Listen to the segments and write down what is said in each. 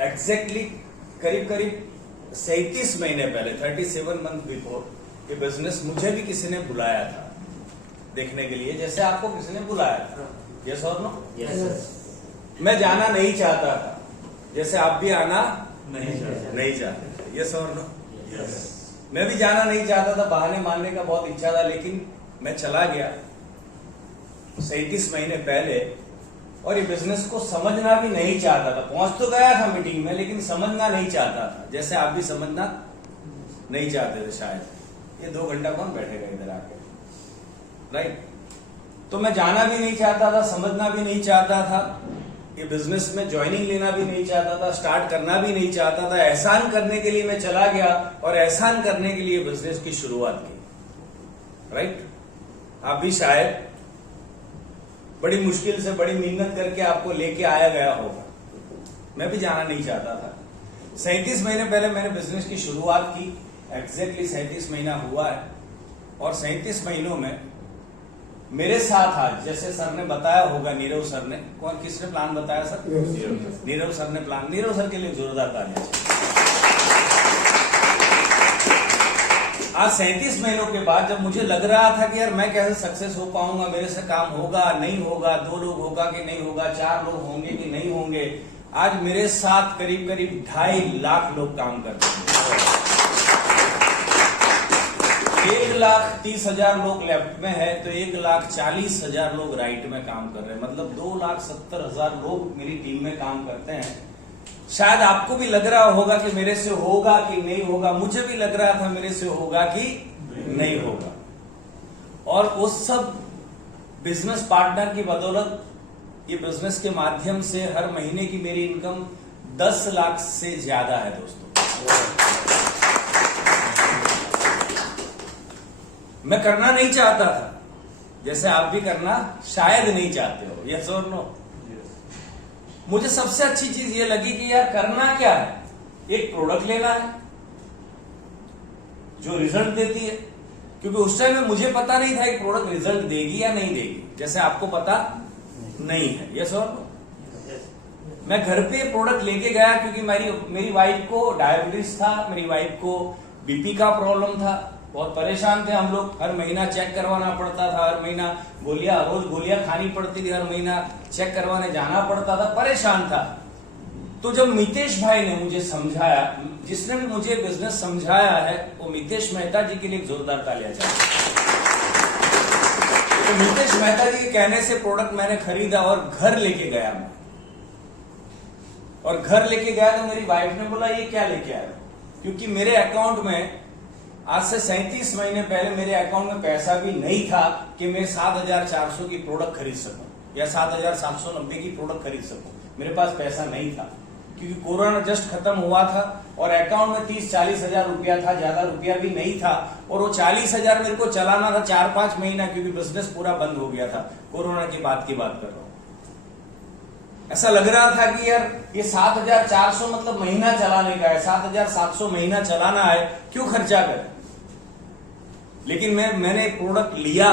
Exactly करीब करीब 37 महीने पहले 37 मंथ बिफोर ये बिजनेस मुझे भी किसी ने बुलाया था देखने के लिए, जैसे आपको किसी ने बुलाया था। यस और नो? यस। मैं जाना नहीं चाहता था, जैसे आप भी आना नहीं चाहते। यस और नो? यस। मैं भी जाना नहीं चाहता था, बहाने मारने का बहुत इच्छा था, लेकिन मैं चला गया 37 महीने पहले और ये बिजनेस को समझना भी नहीं चाहता था। पहुंच तो गया था मीटिंग में, लेकिन समझना नहीं चाहता था, जैसे आप भी समझना नहीं चाहते थे शायद। ये 2 घंटा कौन बैठेगा इधर आके, राइट? तो मैं जाना भी नहीं चाहता था, समझना भी नहीं चाहता था, ये बिजनेस में ज्वाइनिंग लेना भी नहीं चाहता था, स्टार्ट करना भी नहीं चाहता था। एहसान करने के लिए मैं चला गया और एहसान करने के लिए बिजनेस की शुरुआत की, राइट? आप भी शायद बड़ी मुश्किल से, बड़ी मेहनत करके आपको लेके आया गया होगा। मैं भी जाना नहीं चाहता था। 37 महीने पहले मैंने बिजनेस की शुरुआत की, एग्जैक्टली 37 महीना हुआ है। और 37 महीनों में मेरे साथ आज, जैसे सर ने बताया होगा, नीरव सर ने, कौन किसने प्लान बताया सर? नीरव सर ने प्लान। नीरव सर के लिए जोरदार तालियां। आज 37 महीनों के बाद जब मुझे लग रहा था कि यार मैं कैसे सक्सेस हो पाऊंगा, मेरे से काम होगा नहीं होगा, 2 लोग होगा कि नहीं होगा, 4 लोग होंगे कि नहीं होंगे, आज मेरे साथ करीब करीब 2.5 लाख लोग काम करते हैं। 1,30,000 लोग लेफ्ट में है तो 1,40,000 लोग राइट में काम कर रहे हैं, मतलब 2,70,000 लोग मेरी टीम में काम करते हैं। शायद आपको भी लग रहा होगा कि मेरे से होगा कि नहीं होगा, मुझे भी लग रहा था मेरे से होगा कि नहीं होगा। और उस सब बिजनेस पार्टनर की बदौलत, ये बिजनेस के माध्यम से हर महीने की मेरी इनकम 10 लाख से ज्यादा है दोस्तों। मैं करना नहीं चाहता था, जैसे आप भी करना शायद नहीं चाहते हो। यस और नो? मुझे सबसे अच्छी चीज ये लगी कि यार करना क्या है, एक प्रोडक्ट लेना है जो रिजल्ट देती है, क्योंकि उस टाइम में मुझे पता नहीं था कि प्रोडक्ट रिजल्ट देगी या नहीं देगी, जैसे आपको पता नहीं है। यस और नो? मैं घर पे प्रोडक्ट लेके गया क्योंकि मेरी वाइफ को डायबिटीज था, मेरी वाइफ को बीपी का प्रॉब्लम था, बहुत परेशान थे हम लोग। हर महीना चेक करवाना पड़ता था, हर महीना रोज गोलियां खानी पड़ती थी, हर महीना चेक करवाने जाना पड़ता था, परेशान था। तो जब मितेश भाई ने मुझे समझाया, जिसने भी मुझे बिजनेस समझाया है वो मितेश मेहता जी के लिए जोरदार तालियां चाहिए। तो मितेश मेहता जी के कहने से प्रोडक्ट मैंने खरीदा और घर लेके गया मैं। और घर लेके गया तो मेरी वाइफ ने बोला ये क्या लेके आया, क्योंकि मेरे अकाउंट में आज से 37 महीने पहले मेरे अकाउंट में पैसा भी नहीं था कि मैं 7,400 की प्रोडक्ट खरीद सकूं या 7,790 की प्रोडक्ट खरीद सकूं। मेरे पास पैसा नहीं था क्योंकि कोरोना जस्ट खत्म हुआ था और अकाउंट में 30-40 हजार रुपया था, ज्यादा रुपया भी नहीं था। और वो 40,000 मेरे को चलाना था 4-5 महीना, क्योंकि बिजनेस पूरा बंद हो गया था। कोरोना के बाद की बात कर रहा हूं। ऐसा लग रहा था कि यार ये 7,400 मतलब महीना चलाने का है, 7,700 महीना चलाना है, क्यों खर्चा करें। लेकिन मैंने प्रोडक्ट लिया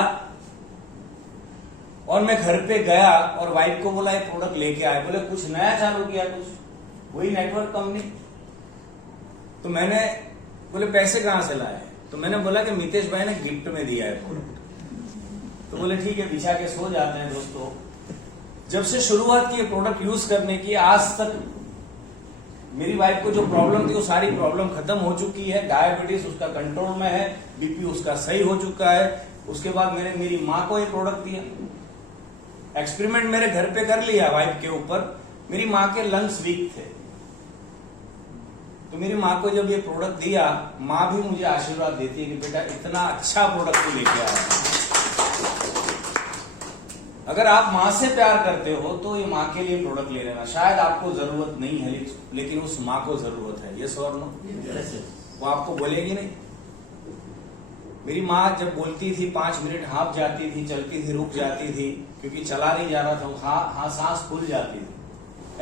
और मैं घर पे गया और वाइफ को बोला ये प्रोडक्ट लेके आए। बोले कुछ नया चालू किया, कुछ वही नेटवर्क कंपनी। तो मैंने बोले पैसे कहां से लाए, तो मैंने बोला कि मितेश भाई ने गिफ्ट में दिया है प्रोडक्ट। तो बोले ठीक है, बिछा के सो जाते हैं। दोस्तों जब से शुरुआत की प्रोडक्ट यूज करने की, आज तक मेरी वाइफ को जो प्रॉब्लम थी वो सारी प्रॉब्लम खत्म हो चुकी है। डायबिटीज उसका कंट्रोल में है, बीपी उसका सही हो चुका है। उसके बाद मैंने मेरी माँ को ये प्रोडक्ट दिया, एक्सपेरिमेंट मेरे घर पे कर लिया वाइफ के ऊपर। मेरी माँ के लंग्स वीक थे, तो मेरी माँ को जब ये प्रोडक्ट दिया, माँ भी मुझे आशीर्वाद देती है कि बेटा इतना अच्छा प्रोडक्ट तू लेके आया। अगर आप माँ से प्यार करते हो तो ये माँ के लिए प्रोडक्ट ले लेना। शायद आपको जरूरत नहीं है, लेकिन उस माँ को जरूरत है। यस और नो? वो आपको बोलेगी नहीं। मेरी माँ जब बोलती थी 5 मिनट हाँप जाती थी, चलती थी, रुक जाती थी, क्योंकि चला नहीं जा रहा था, हाँ सांस फूल जाती थी,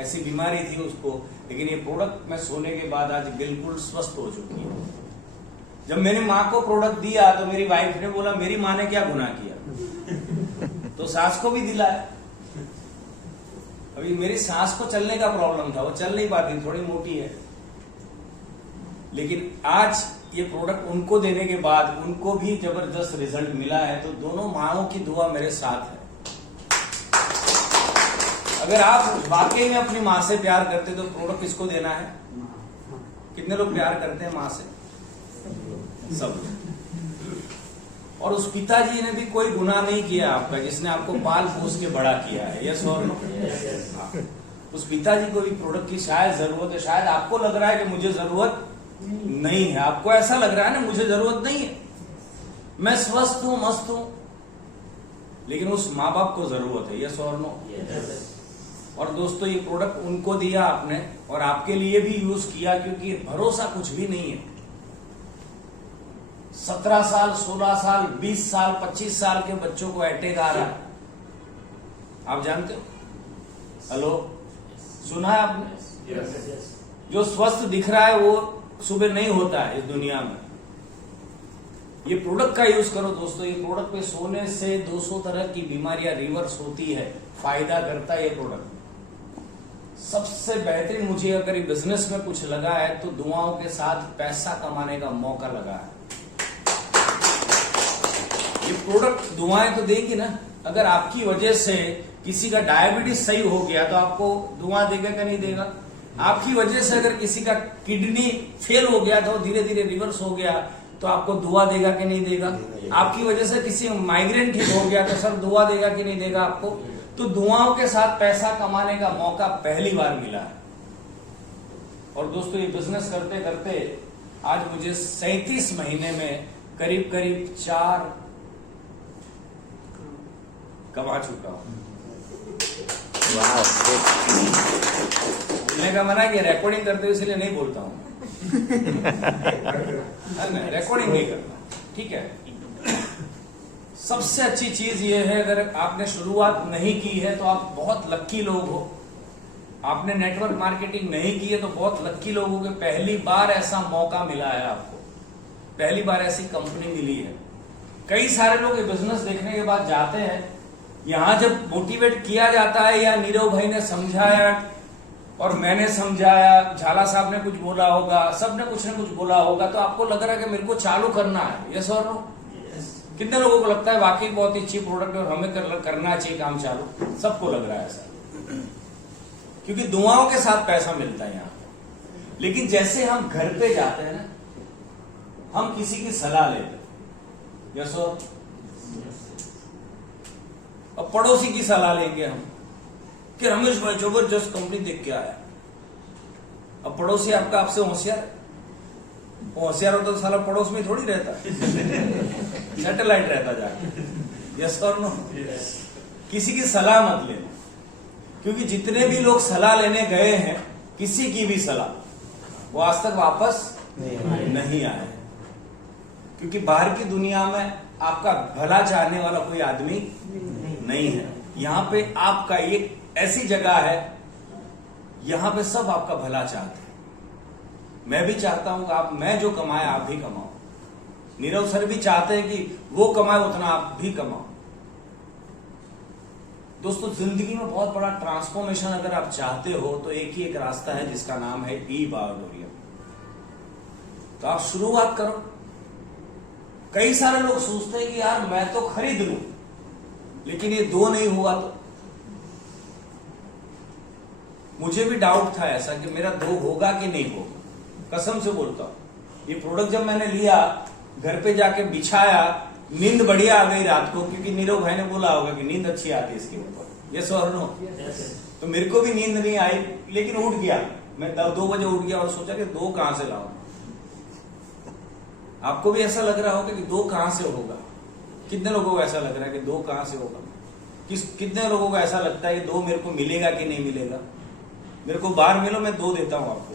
ऐसी बीमारी थी उसको। लेकिन ये प्रोडक्ट में सोने के बाद आज बिल्कुल स्वस्थ हो चुकी है। जब मैंने माँ को प्रोडक्ट दिया तो मेरी वाइफ ने बोला मेरी माँ ने क्या गुनाह किया, तो सास को भी दिलाया। अभी मेरी सांस को चलने का प्रॉब्लम था, वो चल नहीं पाती, थोड़ी मोटी है, लेकिन आज ये प्रोडक्ट उनको देने के बाद उनको भी जबरदस्त रिजल्ट मिला है। तो दोनों माओं की दुआ मेरे साथ है। अगर आप वाकई में अपनी माँ से प्यार करते तो प्रोडक्ट किसको देना है? कितने लोग प्यार करते हैं माँ से? सब। और उस पिताजी ने भी कोई गुनाह नहीं किया आपका, जिसने आपको पाल पोस के बड़ा किया है। यस और नो? उस पिताजी को भी प्रोडक्ट की शायद जरूरत है। शायद आपको लग रहा है कि मुझे जरूरत नहीं है, आपको ऐसा लग रहा है ना मुझे जरूरत नहीं है, मैं स्वस्थ हूं, मस्त हूं, लेकिन उस माँ बाप को जरूरत है। यस और नो? और दोस्तों ये प्रोडक्ट उनको दिया आपने और आपके लिए भी यूज किया, क्योंकि भरोसा कुछ भी नहीं है। 17 साल, 16 साल, 20 साल, 25 साल के बच्चों को अटैक आ रहा है, आप जानते हो? हेलो, सुना है आपने? जो स्वस्थ दिख रहा है वो सुबह नहीं होता है इस दुनिया में। ये प्रोडक्ट का यूज करो दोस्तों। ये प्रोडक्ट पे सोने से 200 तरह की बीमारियां रिवर्स होती है, फायदा करता है ये प्रोडक्ट। सबसे बेहतरीन मुझे अगर ये बिजनेस में कुछ लगा है तो दुआओं के साथ पैसा कमाने का मौका लगा है। ये प्रोडक्ट दुआएं तो देगी ना। अगर आपकी वजह से किसी का डायबिटीज सही हो गया तो आपको दुआ देगा क्या नहीं देगा? आपकी वजह से अगर किसी का किडनी फेल हो गया तो धीरे धीरे रिवर्स हो गया तो आपको दुआ देगा कि नहीं देगा? आपकी वजह से किसी माइग्रेन ठीक हो गया तो सर दुआ देगा कि नहीं देगा आपको? तो दुआओं के साथ पैसा कमाने का मौका पहली बार मिला है। और दोस्तों ये बिजनेस करते करते आज मुझे 37 महीने में करीब करीब 4 कमा चुका हूं। बोलने का मना कि रिकॉर्डिंग करते हुए इसलिए नहीं बोलता हूं। रिकॉर्डिंग नहीं करता, ठीक है। सबसे अच्छी चीज ये है, अगर आपने शुरुआत नहीं की है तो आप बहुत लक्की लोग हो। आपने नेटवर्क मार्केटिंग नहीं की है तो बहुत लक्की लोग हो कि पहली बार ऐसा मौका मिला है आपको, पहली बार ऐसी कंपनी मिली है। कई सारे लोग ये बिजनेस देखने के बाद जाते हैं, यहां जब मोटिवेट किया जाता है या नीरव भाई ने समझाया और मैंने समझाया, झाला साहब ने कुछ बोला होगा, सबने कुछ न कुछ बोला होगा, तो आपको लग रहा है कि मेरे को चालू करना है। यस और नो? कितने लोगों को लगता है वाकई बहुत अच्छी प्रोडक्ट है और हमें करना चाहिए काम चालू? सबको लग रहा है ऐसा, क्योंकि दुआओं के साथ पैसा मिलता है यहाँ पे। लेकिन जैसे हम घर पे जाते हैं ना, हम किसी की सलाह लेते, यस और? अब पड़ोसी की सलाह लेंगे हम कि रमेश भाई जबरदस्त कंपनी देख के आया। अब पड़ोसी आपका आपसे होशियार, होशियार होता तो साला पड़ोस में थोड़ी रहता, सैटेलाइट रहता जाके। यस और नो? किसी की सलाह मत लेना, क्योंकि जितने भी लोग सलाह लेने गए हैं, किसी की भी सलाह वो आज तक वापस नहीं आए, क्योंकि बाहर की दुनिया में आपका भला चाहने वाला कोई आदमी नहीं है। यहाँ पे आपका एक ऐसी जगह है, यहां पे सब आपका भला चाहते हैं। मैं भी चाहता हूं कि मैं जो कमाए आप भी कमाओ। नीरव सर भी चाहते हैं कि वो कमाए उतना आप भी कमाओ। दोस्तों जिंदगी में बहुत बड़ा ट्रांसफॉर्मेशन अगर आप चाहते हो तो एक ही एक रास्ता है, जिसका नाम है ई-बायोडोरियम। तो आप शुरुआत करो। कई सारे लोग सोचते हैं कि यार मैं तो खरीद लूं, लेकिन ये 2 नहीं हुआ तो। मुझे भी डाउट था ऐसा कि मेरा 2 होगा कि नहीं होगा। कसम से बोलता हूं, ये प्रोडक्ट जब मैंने लिया, घर पे जाके बिछाया, नींद बढ़िया आ गई रात को, क्योंकि नीरव भाई ने बोला होगा कि नींद अच्छी आती है इसके ऊपर। यस और नो? तो मेरे को भी नींद नहीं आई, लेकिन उठ गया मैं। 2 बजे उठ गया और सोचा कि 2 कहां से लाऊं। आपको भी ऐसा लग रहा होगा कि 2 कहां से होगा? कितने लोगों को ऐसा लग रहा है कि 2 कहां से होगा? कितने लोगों को ऐसा लगता है कि 2 मेरे को मिलेगा कि नहीं मिलेगा? मेरे को बाहर मिलो, मैं 2 देता हूं आपको।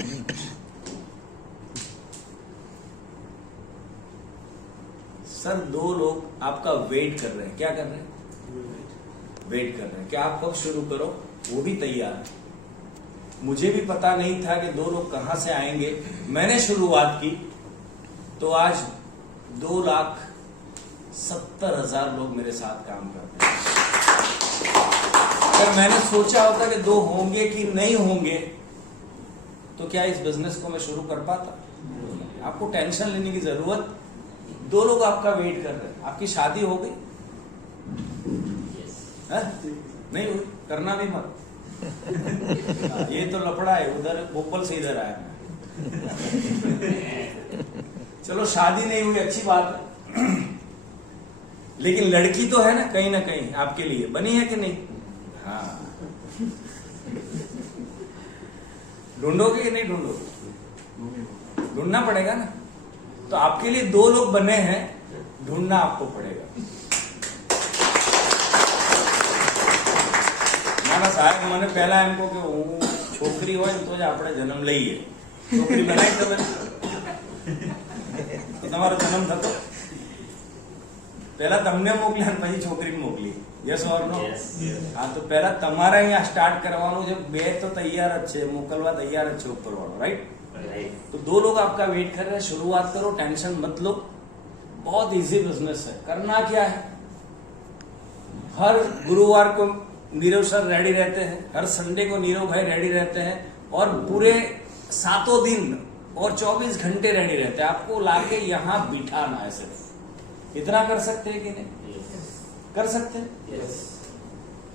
सर 2 लोग आपका वेट कर रहे हैं। क्या कर रहे हैं? वेट कर रहे हैं। क्या आप कब शुरू करो? वो भी तैयार है। मुझे भी पता नहीं था कि 2 लोग कहां से आएंगे। मैंने शुरुआत की तो आज 2,70,000 लोग मेरे साथ काम करते हैं। अगर मैंने सोचा होता कि 2 होंगे कि नहीं होंगे तो क्या इस बिजनेस को मैं शुरू कर पाता? आपको टेंशन लेने की जरूरत, 2 लोग आपका वेट कर रहे हैं। आपकी शादी हो गई है? नहीं हुई, करना भी मत। ये तो लफड़ा है, उधर भोपाल से इधर आया। चलो शादी नहीं हुई, अच्छी बात है, लेकिन लड़की तो है ना कहीं आपके लिए बनी है कि नहीं? हाँ, ढूंढोगे कि नहीं ढूंढोगे? ढूंढना पड़ेगा ना। तो आपके लिए 2 लोग बने हैं, ढूंढना आपको पड़ेगा। ना साहब मैंने पहला एम को कि हूँ छोकरी हो तो ज આપણે જન્મ લઈએ, છોકરી બનાવી તમે તો તમારો જન્મ થતો? પહેલા તમને મોકલ્યા ને પછી છોકરીને મોકલી, યસ ઓર નો? હા, તો પહેલા તમારે અહીંયા સ્ટાર્ટ કરવાનું છે। 2 તો તૈયાર જ છે, મોકલવા તૈયાર જ છે ઉપર વાળો, राइट? तो 2 लोग आपका वेट कर रहे हैं। शुरुआत करो, टेंशन मत लो, बहुत इजी बिजनेस है। करना क्या है, हर गुरुवार को नीरव सर रेडी रहते हैं, हर संडे को नीरव भाई रेडी रहते हैं, और पूरे 7 दिन और 24 घंटे रेडी रहते हैं। आपको लाके यहाँ बिठाना है सिर्फ। इतना कर सकते हैं कि नहीं? कर सकते हैं?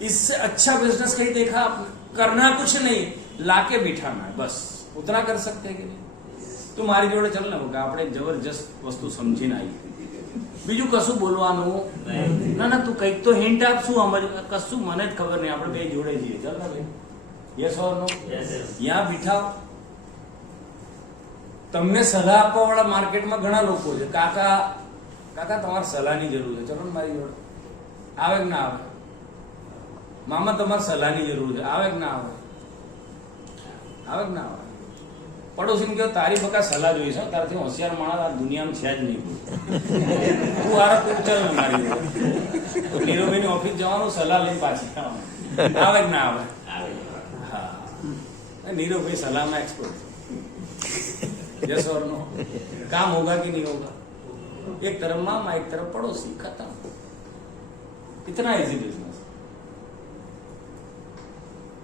इससे अच्छा बिजनेस कहीं देखा आपने? करना कुछ नहीं, लाके बिठाना है बस। उतना कर सकते हैं कि नहीं? तुम्हारी जोड़े चलने होगा, આપણે જબરજસ્ત વસ્તુ સમજીને આવી। બીજું કશું બોલવાનું ના, તું કંઈક તો હિન્ટ આપ, શું સમજ, કશું મને જ ખબર નહીં, આપણે 2 જોડે જઈએ। ચાલ ને ભાઈ, યસ ઓર નો? यहाँ बिठाओ। તમને સલાહ આપવા વાળા માર્કેટમાં ઘણા લોકો છે। કાકા તમારે સલાહની જરૂર છે, ચલો ને મારી જોડે, આવે કે ના આવે? મામા તમારે સલાહની જરૂર છે, આવે કે ના આવે? આવે કે ના આવે? પડોશી ને કહો તારી બકા સલાહ જોઈ છે, તારથી હોશિયાર માણસ આ દુનિયામાં છે જ નહીં। તું આરા તું ચાલ ને મારી જોડે, તો નીરવભાઈની ઓફિસ જવાનું, સલાહ લઈને પાછી આવવાનું, આવે કે ના આવે? હા, नीरव सलाह में एक्सपर्ट, यस और नो? काम होगा कि नहीं होगा? एक तरफ मामा, एक तरफ पड़ोसी, खत्म। इतना इजी बिजनेस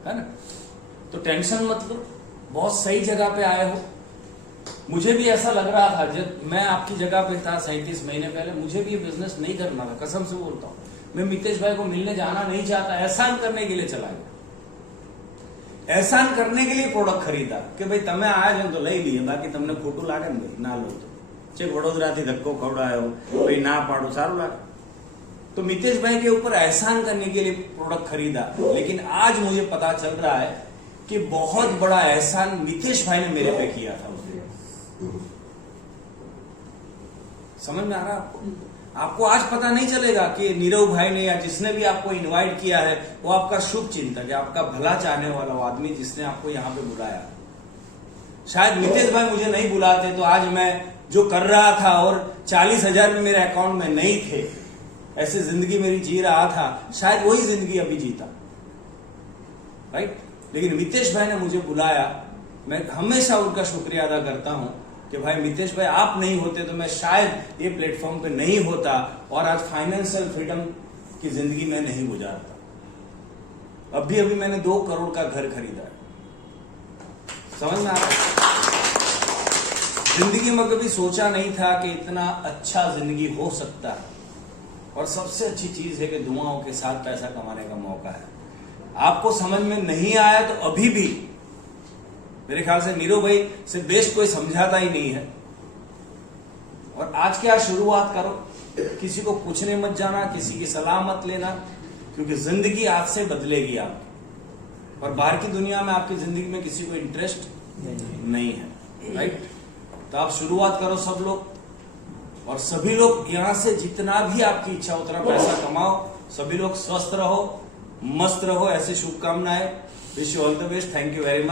है ना? तो टेंशन मत लो, बहुत सही जगह पे आए हो। मुझे भी ऐसा लग रहा था जब मैं आपकी जगह पे था 37 महीने पहले, मुझे भी ये बिजनेस नहीं करना था, कसम से बोलता हूँ। मैं मितेश भाई को मिलने जाना नहीं चाहता, एहसान करने के लिए चला गया। एहसान करने के लिए प्रोडक्ट खरीदा कि भाई તમે આયા છો તો લઈ લઈએ, બાકી તમને ખોટું લાગે ને ભાઈ ના લો। તો છે વડોદરાથી ધક્કો ખવડાયો, ભાઈ ના પાડો, સારું લાગે? तो मितेश भाई के ऊपर एहसान करने के लिए प्रोडक्ट खरीदा, लेकिन आज मुझे पता चल रहा है कि बहुत बड़ा एहसान मितेश भाई ने मेरे पे किया था उस दिन। समझ में आ रहा आपको? आपको आज पता नहीं चलेगा कि नीरव भाई ने या जिसने भी आपको इनवाइट किया है वो आपका शुभ चिंतक है, आपका भला चाहने वाला वो आदमी जिसने आपको यहाँ पे बुलाया। शायद मितेश भाई मुझे नहीं बुलाते तो आज मैं जो कर रहा था और 40,000 भी मेरे अकाउंट में नहीं थे, ऐसे जिंदगी मेरी जी रहा था, शायद वही जिंदगी अभी जीता, राइट? लेकिन मितेश भाई ने मुझे बुलाया, मैं हमेशा उनका शुक्रिया अदा करता हूं कि भाई मितेश भाई आप नहीं होते तो मैं शायद ये प्लेटफॉर्म पे नहीं होता और आज फाइनेंशियल फ्रीडम की जिंदगी में नहीं गुजारता। अभी मैंने 2 करोड़ का घर खरीदा है। समझ में आ रहा है? जिंदगी में कभी सोचा नहीं था कि इतना अच्छा जिंदगी हो सकता है। और सबसे अच्छी चीज है कि दुआओं के साथ पैसा कमाने का मौका है। आपको समझ में नहीं आया तो अभी भी मेरे ख्याल से नीरव भाई से बेस्ट कोई समझाता ही नहीं है। और आज क्या शुरुआत करो, किसी को पूछने मत जाना, किसी की सलाह मत लेना, क्योंकि जिंदगी आज से बदलेगी आपकी। और बाहर की दुनिया में आपकी जिंदगी में किसी को इंटरेस्ट नहीं है, राइट? तो आप शुरुआत करो सब लोग, और सभी लोग यहां से जितना भी आपकी इच्छा उतना पैसा कमाओ। सभी लोग स्वस्थ रहो, मस्त रहो, ऐसी शुभकामनाएं। Wish you all the best. Thank you very much.